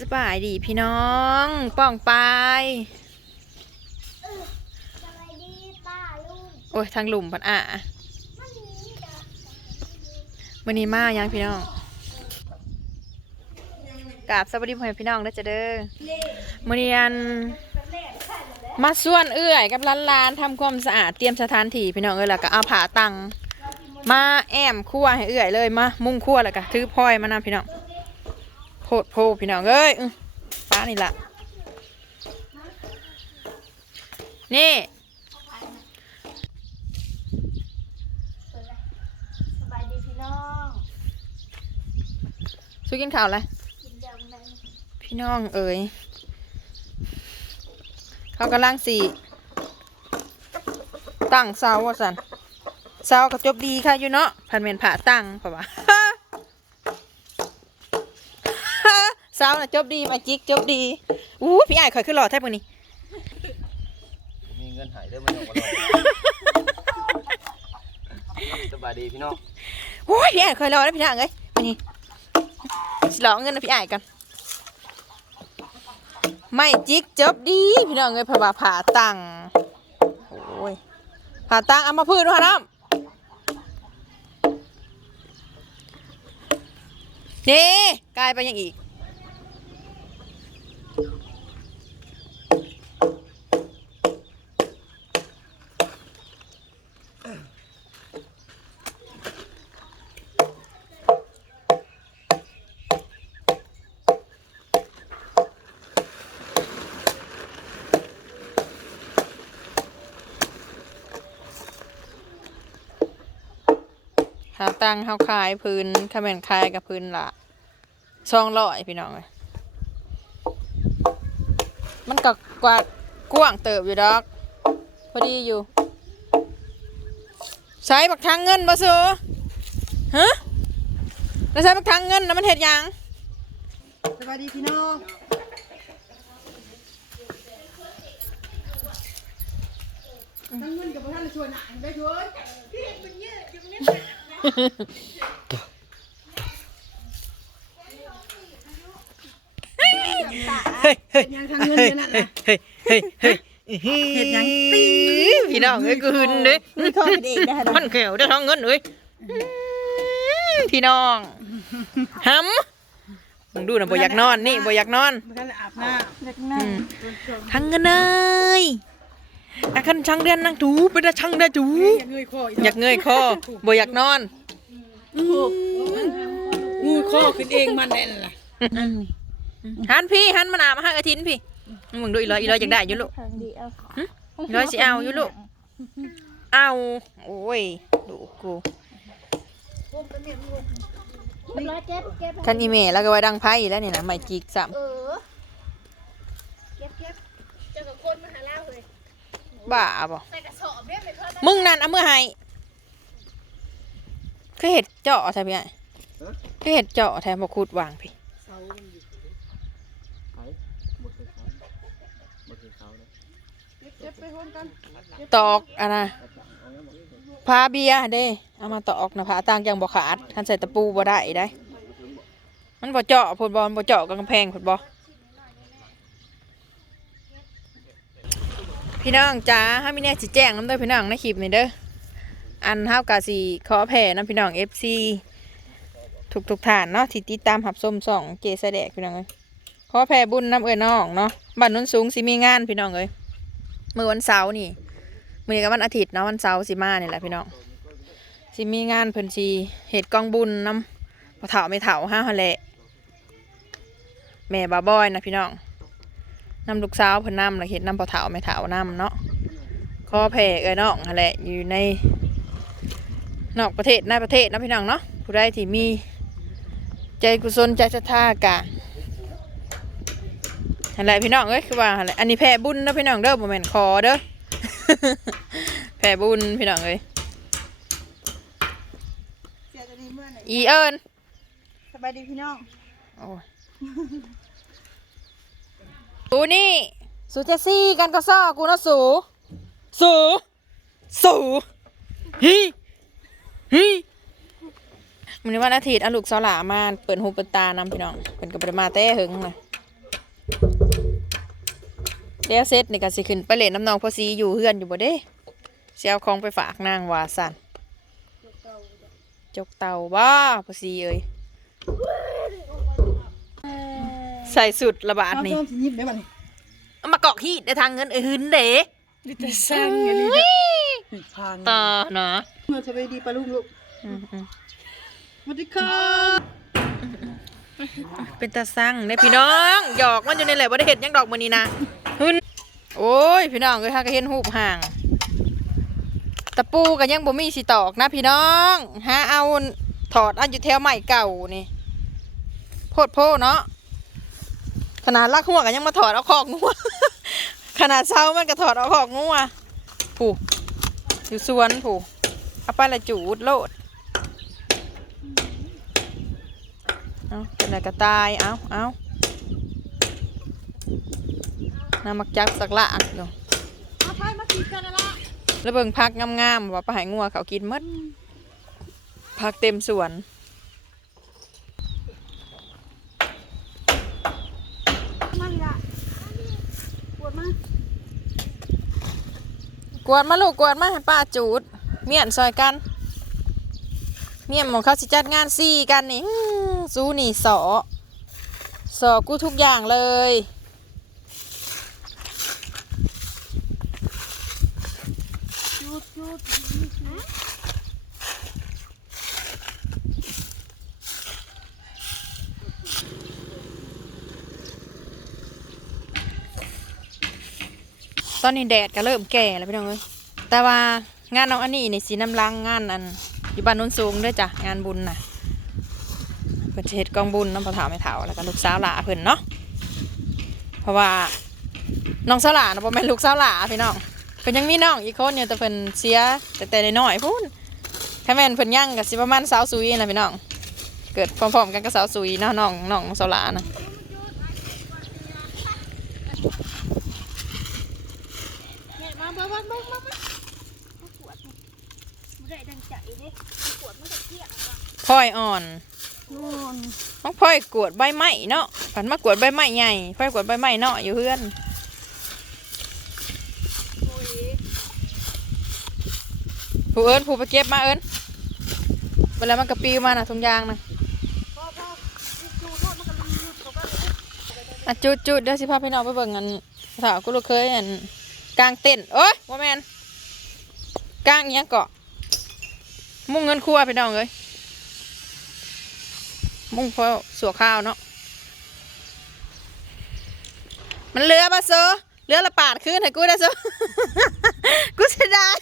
สบายดีพี่น้องป้องปายสวัสดีป้าลุงโอ้ยทางหลุมพันอะมันมีดอกมื่อนี้มายังพี่น้องกราบสวัสดีพ่อแม่พี่น้องเด้อจ้ะเด้อมื่อนี้อันมาส่วนเอื้อยกับร้านๆทำความสะอาดเตรียมสถานที่พี่น้องเอ้ยแล้วก็เอาผ้าตังมาแอมครัวให้เอื้อยเลยมามุ่งครัวแล้วก็ถือพลอยมานำพี่น้อง โพดโพพี่น้องเอ้ยป้านี่ละนี่สบายดีพี่น้องช่วยกินข้าวอะไรกินเดี๋ยพี่น้องเอ๋ยเขากำลังสี่ตั้งเสาว่าสันเสาก็จบดีค่ะอยู่เนาะพันเมนผ่าตั้งเพราะว่า เสาน่ะจบดีมาจิกจบดีอู้พี่ไอ้ายข่อยขึ้นหล่อแทบมือนี้มีเงินหายได้ไม่ต้องมาหลอกสบายดีพี่น้องโอ้ยพี่ไอ้ายข่อยหล่อแล้วพี่น้องเอ้ยมานี่สิหลอกเงินนะพี่ไอ้ายกันไม่จิกจบดีพี่น้องเอ้ยเพราะว่าผ่าตั้งโอ้ยผ่าตั้งเอามาพื้นด้วยน้ำนี่กลายไปยังอีก หาตังเฮาขายพื้นถ้าแม่นขายกับพื้นละซองร้อยพี่น้องเลยมันก็กว่ากว้างเติบอยู่ดอก พอดีอยู่ใช้บักทางเงินบ่สูฮะแล้วใช้บักทางเงินนะมันเห็ดหยังสวัสดีพี่น้องทั้งเงินกับพระท่านชวนหนังได้ช่วย เฮ้ยเฮ้ยยังทั้งเงินเนี่ยนั่นนะเฮ้ยเฮ้ยเฮ้ยเห็ดหยังตีพี่น้องเอ้ยกูหึนเด้มีทองเป็นเองได้ไหมมันเขียวได้ท้องเงินเอ้ยพี่น้องหำมึงดูนะบ่อยากนอนนี่บ่อยากนอนพระท่านอาบน้อืมทั้งเงินเอ้ย อาคันช่างเดือนนั่งถูไปได้ช่างได้จูำอยากเงยคออยากเงยคอบ่อยากนอนงูคอขึ้นเองมันแน่นล่ะหันพี่หันมาหนามาให้อาทินพี่มึงดูอีร้อยอีร้อยอยากได้อยู่ลูกทางเดียวอีร้อยสิเอาอยู่ลูกเอาโอ้ยดูกูเรียบร้อยเก็บเก็บคันอีเมลแล้วก็ไว้ดังไพ่แล้วนี่นะไม่จิกซ้เออเก็บเก็บเจอกับคนมาหาเล่าเลยำ บ้าบ่ใส่กระสอบเรียบไปเพิ่มมึงนั่นเอามือให้คือเห็ดเจาะใช่ไหมไอ้คือเห็ดเจาะแทนบ่คูดวางพี่หายหมดเลยเขาหมดเลยเขาเลยเจ็บไปพร้อมกันตอกอะนะพาเบียร์เด้เอามาตอกนะพาต่างยังบ่ขาดท่านใส่ตะปูบ่ได้ได้ มันบ่เจาะผดบอลบ่เจาะกับกำแพงผดบอ พี่น้องจ้าถ้ามีแน่สิแจ้งน้ำเด้อพี่น้องในคลิปนี้เด้ออันเฮากะสิขอแผ่น้ำพี่น้อง FC ทุกทุกฐานเนาะที่ติดตามหับส้มสองเจแสดกพี่น้องเอ้ยขอแผ่บุญน้ำเอ้ยน้องเนาะบ้านโนนสูงสิมีงานพี่น้องเอ้ยเมื่อวันเสาร์นี่มื้อนี้ก็วันอาทิตย์เนาะวันเสาร์สิมาเนี่แหละพี่น้องสิมีงานเพิ่นสิเฮ็ดกองบุญน้ำเถาไม่เถาห้าหันแหละแม่บาบอยนะพี่น้อง นำลูกสาวเพิ่นนำแล้วเห็ดนำพอเถาไม่เถานำเนาะขอแผ่เอ้ยน้องหันแหละอยู่ในนอกประเทศในประเทศนะพี่น้องเนาะผู้ใดที่มี ใจกุศลใจศรัทธากะหันแหละพี่น้องเอ้ยคือว่าหันแหละอันนี้แผ่บุญนะพี่น้องเด้อบ่แม่นขอเด้อแผ่บุญพี่น้องเอ้ยเสียตัวนี้เมื่อไหร่อีเอิญสบายดีพี่น้องโอ้ย สูนี่ สูเจสซี่กันก็ซ่อกูเนาะสู สู สูฮิฮิมันนี้วันอาทิตย์เอาลูกสาวหลามาเปิดหูเปิดตานำพี่น้องเป็นกับประมาเต้หึงนะเดี๋ยวเซตนี่ก็สิขึ้นไปเล่นน้ำนองพอซีอยู่เฮือนอยู่บ่เด้สิเอาของไปฝากนางว่าสันจกเต่าบ้าพอซีเอ้ย ใส่สุดระบาดเอานี่ส้มสิยิบได้บ่นี่เอามาเกาะฮีดในทางเงินเอ้ยหืนเด้ดิแต่สั่งอันนี้พังต่อเนาะเมื่อสบายดีปะลุงลูกอืมอืมสวัสดีครับเป็นตาสั่งเด้พี่น้องหยอกมันอยู่ในแหละบ่ได้เห็ดหยังดอกมื้อนี้นะหืนโอ้ยพี่น้องเอ้ยถ้าก็เห็นหูบห่าง ตะปูก็ยังบ่มีสิตอกนะพี่น้องหาเอาถอดอันอยู่แถวใหม่เก่านี่โพดโพเนาะ ขนาดลักหัวก็ยังมาถอดเอาคอกงัวขนาดเช้ามันก็ถอดเอาคอกงัวผูอยู่สวนผูเอาไปละจูดโลดเอาเป็นอะไรก็ตายเอาเอาน้ำมักจักสักละเนาะเอาไปมากินกันละแล้วเบิ่งพักงามๆว่าปลาหายงัวเขากินหมดพักเต็มสวน มาเลยละปวด มากกวดมาลูกกวดมาให้ป้าจูด เมียนซอยกัน เมียนหมองเขาสิจัดงานซี่กันนี่อื้อสู้นี่สอสอกูทุกอย่างเลยจุดจุด อนนี้แดดก็เริ่มแก่แล้วพี่น้องเอ้ยแต่ว่างานน้องอันนี้ในสีน้ำลังงานอันอยู่บ้านโน้นสูงด้วยจ้ะงานบุญน่ะเพิ่นเฮ็ดกองบุญน้ำพระถาไม่เถาแล้วก็ลูกสาวหลาเพิ่นเนาะเพราะว่าน้องสาวหลานะบ่แม่นลูกสาวหลาพี่น้องเพิ่นยังมีน้องอีกคนเนี่ยแต่เพิ่นเสียแต่แต่น้อยๆพุ่นถ้าแม่นเพิ่นยังก็สิประมาณสาวซุยนะพี่น้องเกิดพร้อมๆกันกับสาวซุยเนาะน้องน้องสาวหลานะ เนี่ย มามามาเอาขวดนี่บ่ได้ดังใจเด้เอาขวดมันก็เกลี้ยงว่ะพลอยอ่อนนอนต้องพลอยกวดใบไม้เนาะผันมากวดใบไม้ใหญ่พลอยกวดใบไม้เนาะอยู่เพื่อนโอ้ยผู้เอิญผู้ไปเก็บมาเอิญเวลามันกระปิวมาน่ะทุงยางนะพ่อพ่อจูโทษมันก็ลืมเขาก็เลยอะจุดจุดเดี๋ยวสิพาพี่น้องไปเบิ่งกันสาวกูลูกเคยอัน กลางเต้นท์โอ้ยว่าแมนกลางเนี้ยเกาะ มุ่งเงินครัวพี่น้องเลยมุ่งเพราะสัวข้าวเนาะมันเรือปะเซอเรือละปาดขึ้นให้กูได้เซอกูเสียดาย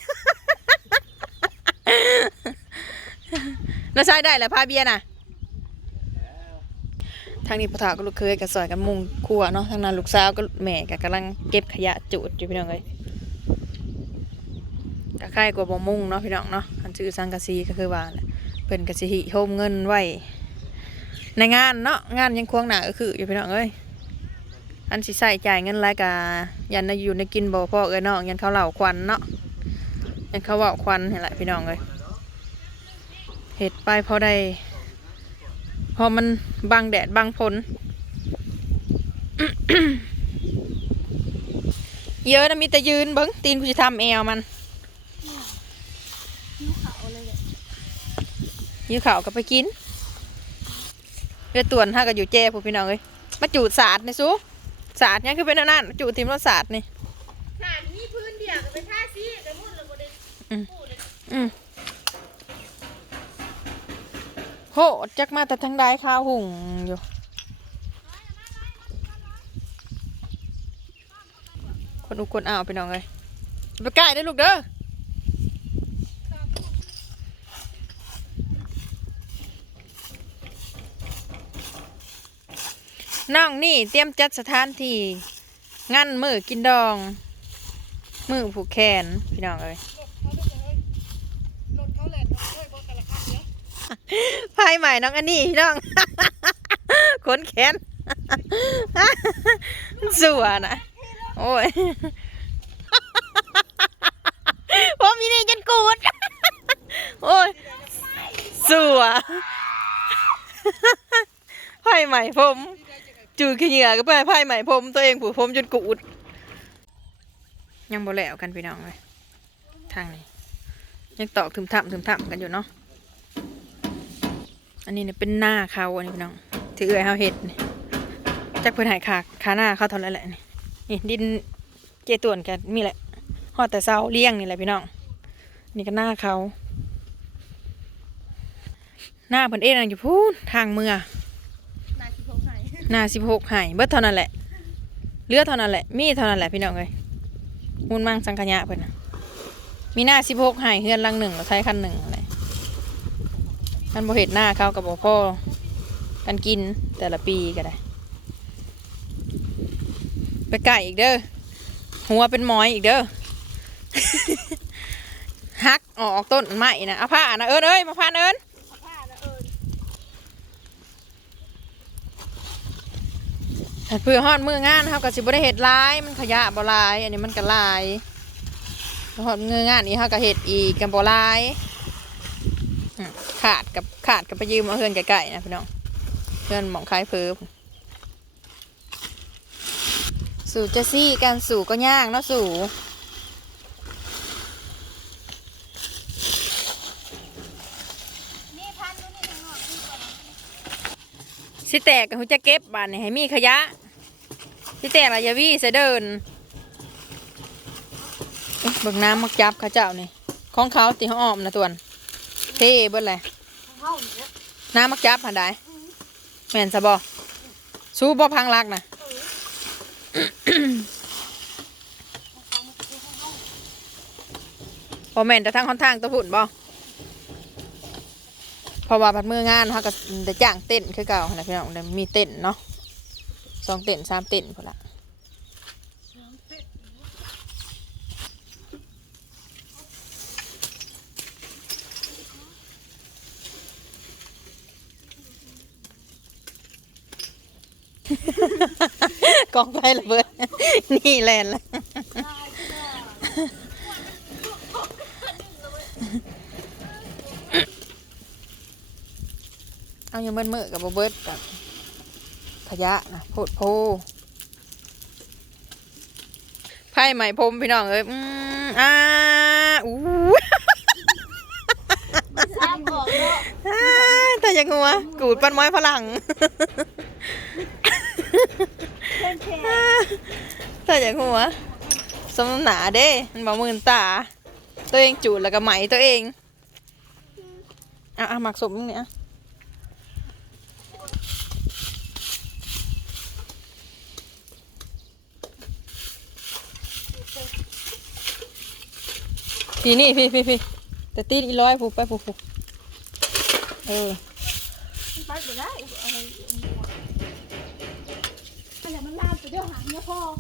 แล้วใช้ได้แล้วพาเบียร์น่ะ ทางนี้พ่อถาก็ลูกเคยกับซอยกันมุงครัวเนาะทางนั้นลูกสาวก็แม่ก็กำลังเก็บขยะจุดอยู่พี่น้องเลยก็คล้ายกว่าบ่มุงเนาะพี่น้องเนาะอันชื่อสังกะสีก็คือว่าเพิ่นก็สิหิโฮมเงินไว้ในงานเนาะงานยังควงหนาก็คืออยู่พี่น้องเอ้ยอันสิใส่จ่ายเงินหลายกะยันน่ะอยู่ในกินบ่พ่อเอ้ยเนาะยันเขาเหล่าควันเนาะยันเขาเว้าควันนี่แหละพี่น้องเอ้ยเฮ็ดไปพอได้ พอมันบังแดดบังฝนเยอะนะมีแต่ยืนเบิ้งตีนกูจะทำแอวมันนิ้วเขาเลยแหละยื้อข่าวก็ไปกินเรือต่วนห้าก็อยู่แจ้พวกพี่น้องเอ้ยมาจูดสาดในซูสาดเนี่ยคือเป็นอันนั่นจูดทีมรถสาดนี่สารมีพื้นเดียวก็ไปท่าซี่แต่มุ่นแล้วบ่ได้อืมพูดเลยอืม โหจักมาแต่ทั้งได้ข้าวหุงอยู่คนอุกคนอ้าวไปน้องเลยไปใกล้ได้ลูกเด้อน้องนี่เตรียมจัดสถานที่งานมือกินดอง มือผูกแขนพี่น้องเลย รถเขาแหลกเอ้ยบ่แต่ละคันเนี่ย พายใหม่น้องอันนี้น้องขนแขนสัวนะโอ้ยผมมีนี่ยันกูดโอ้ยสัวพายใหม่ผมจืดขี้เหงื่อก็ไปไพ่ใหม่ผมตัวเองผูผมจนกูดยังบ่แล้วกันพี่น้องเลยทางนี้ยังตอกถึมถ้ำถึมถ้ำกันอยู่เนาะ อันนี้เนี่ยเป็นหน้าเขาอันนี้พี่น้องถือเอื้อยเฮาเห็ดนี่จักเพิ่นหายขาขาหน้าเขาเท่าไรแหละนี่นี่ดินเจตวนกันมีแหละหอดแต่เสาเลี้ยงนี่แหละพี่น้องนี่ก็หน้าเขาหน้าเพิ่นเองนั่นอยู่พูนทางเมืองนาสิพกให้หน้าสิบหกหายเบิดเท่านั้นแหละเลือเท่านั้นแหละมีเท่านั้นแหละพี่น้องเลยมูลมังสังขยะเพิ่นน่ะมีหน้าสิบหกหายเฮือนลังหนึ่งเราใช้คันหนึ่ง มันบ่เห็ดหน้าเขากับบ่พ่อกันกินแต่ละปีก็ได้ ไปไก่อีกเด้อหัวเป็นหมอยอีกเด้อฮักออกต้นไม้นะเอาผ้านะเอิญเอ้ยมาผ้าเอิญเผ้าแล้วเออถ้าเพื่อฮอดมืองานเขาก็สิบได้เห็ดลาย มันขยะบ่ลาย อันนี้มันก็หลายฮอดมืองานนี้เขาก็เห็ดอีกกันบ่ลาย ขาดกับขาดกับไปยืมเอาเฮือนไก่ๆนะพี่น้องเฮือนหมองคล้ายเพิ่มสู่จะซี่การสู่ก็ยากเนาะสู่นี่พันดูนี่ทางนอกนี่ก่อนนะสิแตกกับหูจะเก็บบานนี่ให้มีขยะสิแตกละยาวี่เสเดินเบิ่งน้ำมักจับเขาเจ้านี่ของเขาตีห้องอ้อมนะตวน เท่เบิดเลยน้ำมักจับหันได้แม่นซะบ่สู้บ่พังรักนะบ่แม่นแต่ทางค่อนทางตัวพุ่นบ่เพราะว่าพัดมืองานเขาก็ได้จ้างเต้นคือเก่าหั่นนะพี่น้องเดี๋ยมีเต้นเนาะสองเต้นสามเต้นพุ่นละ กองไฟระเบิด นี่แลนละเอาอยู่เมื่อมือกับบ่เบิดกับขยะนะโพดโพไพ่ใหม่พรมพี่น้องเอ้ยอืมอ่าอู้สามออกเนาะอ่าแต่ยังหัวกูดปันไม้ฝรั่ง เพิ่นแชร์แต่ยังหัวสมหนาเด้มันบอกมือนตา ตัวเองจูดแล้วก็ไหมตัวเองอะอะหมักสมนี่อะพี่นี่พี่พี่พี่แต่ตีนอีร้อยผูกไปผูกผูกเออ ไปบ่ได้เอาไว้ ขยันมันลามไป เดี๋ยวหางเ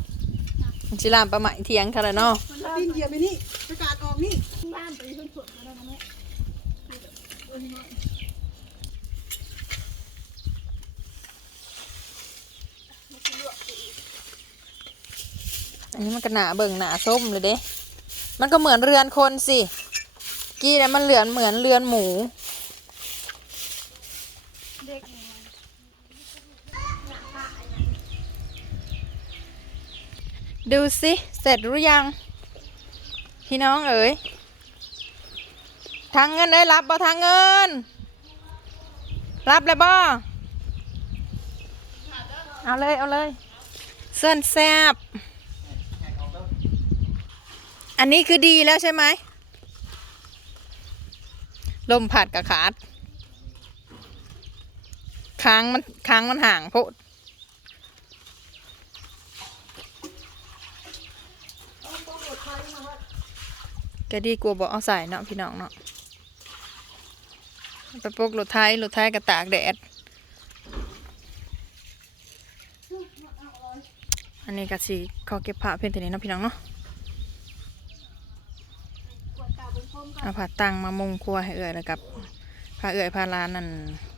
นี่ยพ่อมันสิลามประไหมเทียงค่ะละเนาะมันลามดินเหยียบไปนี่ประกาศออกนี่บ้านไปเพิ่นสวนมาแล้วนะแม่อันนี้มันก็หนาเบิ่งหนาส้มเลยเด้ มันก็เหมือนเรือนคนสิ กี้นะมันเหลือนเหมือนเรือนหมู เด็กนี่มัน ดูสิเสร็จหรือยัง พี่น้องเอ๋ยทางเงินเอ้รับบ่ทางเงิน รับเลยบ่เอาเลย เอาเลยเส้นแซบอันนี้คือดีแล้วใช่ไหม ลมผัดกับขาดค้างมันค้างมันห่างโพด ก็ดีกลัวบอกเอาใส่เนาะพี่น้องเนาะไปปลูกรถไทยรถไทยกับตากแดด อันนี้ก็สิขอเก็บผ้าเพียงเท่นี้เนาะพี่น้องเนาะกวดตาบนพรมเอาผ้าตังมามุงครัวให้เอื่อยแล้วกับผ้าเอื่อยผ้าลานนั่น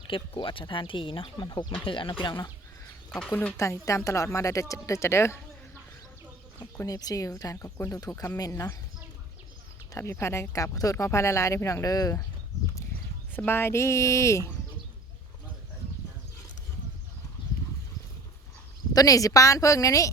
เก็บกวาดสถานที่เนาะมันหกมันเหือเนาะพี่น้องเนาะขอบคุณทุกท่านที่ตามตลอดมาเด้อเด้อเด้อจ้ะเด้อขอบคุณเอฟซีทุกท่านขอบคุณทุกๆคอมเมนต์เนาะ ถ้าพี่พาดได้กลับขอโทษขอพาละลายได้พี่น้องเด้อสบายดีตัวนี้สิปานเพิ่งเนวนี้